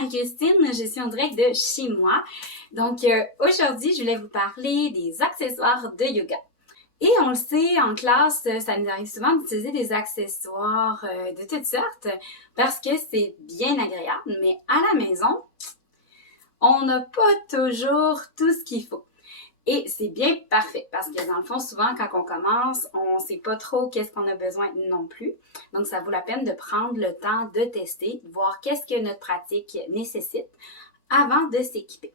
Marie-Christine, je suis en direct de chez moi. Donc aujourd'hui, je voulais vous parler des accessoires de yoga. Et on le sait, en classe, ça nous arrive souvent d'utiliser des accessoires de toutes sortes parce que c'est bien agréable, mais à la maison, on n'a pas toujours tout ce qu'il faut. Et c'est bien parfait parce que dans le fond, souvent, quand on commence, on ne sait pas trop qu'est-ce qu'on a besoin non plus. Donc, ça vaut la peine de prendre le temps de tester, de voir qu'est-ce que notre pratique nécessite avant de s'équiper.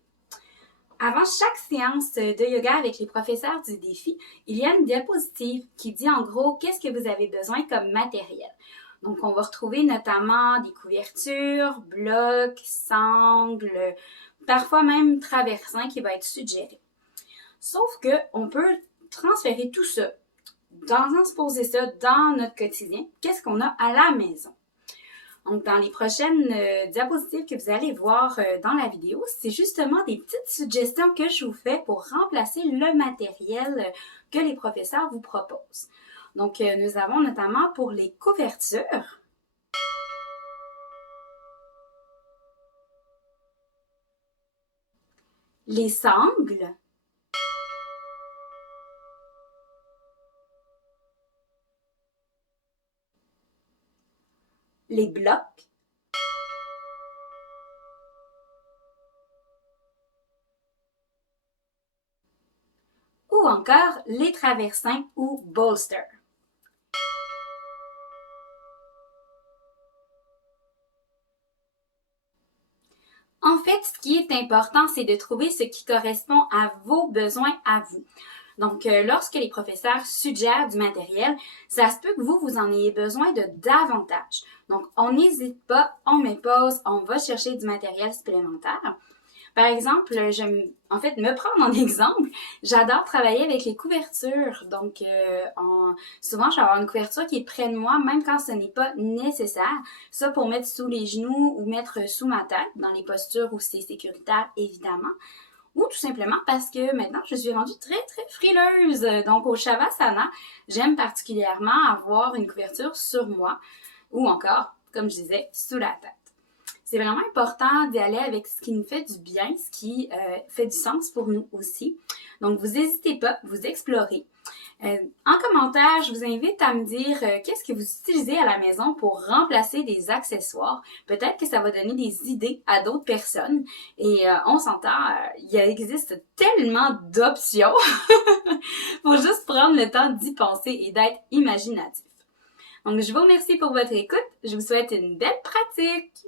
Avant chaque séance de yoga avec les professeurs du défi, il y a une diapositive qui dit en gros qu'est-ce que vous avez besoin comme matériel. Donc, on va retrouver notamment des couvertures, blocs, sangles, parfois même traversins qui va être suggéré. Sauf qu'on peut transférer tout ça, transposer ça dans notre quotidien. Qu'est-ce qu'on a à la maison? Donc, dans les prochaines diapositives que vous allez voir dans la vidéo, c'est justement des petites suggestions que je vous fais pour remplacer le matériel que les professeurs vous proposent. Donc, nous avons notamment pour les couvertures, les sangles, les blocs, ou encore les traversins ou bolsters. En fait, ce qui est important, c'est de trouver ce qui correspond à vos besoins à vous. Donc, lorsque les professeurs suggèrent du matériel, ça se peut que vous en ayez besoin de davantage. Donc, on n'hésite pas, on met pause, on va chercher du matériel supplémentaire. Par exemple, me prendre en exemple, j'adore travailler avec les couvertures. Donc, souvent, je vais avoir une couverture qui est près de moi, même quand ce n'est pas nécessaire. Ça pour mettre sous les genoux ou mettre sous ma tête, dans les postures où c'est sécuritaire, évidemment. Ou tout simplement parce que maintenant, je suis rendue très, très frileuse. Donc, au Shavasana, j'aime particulièrement avoir une couverture sur moi ou encore, comme je disais, sous la tête. C'est vraiment important d'y aller avec ce qui nous fait du bien, ce qui fait du sens pour nous aussi. Donc, vous n'hésitez pas, vous explorez. En commentaire, je vous invite à me dire qu'est-ce que vous utilisez à la maison pour remplacer des accessoires. Peut-être que ça va donner des idées à d'autres personnes. Et on s'entend, il existe tellement d'options. Faut juste prendre le temps d'y penser et d'être imaginatif. Donc, je vous remercie pour votre écoute. Je vous souhaite une belle pratique.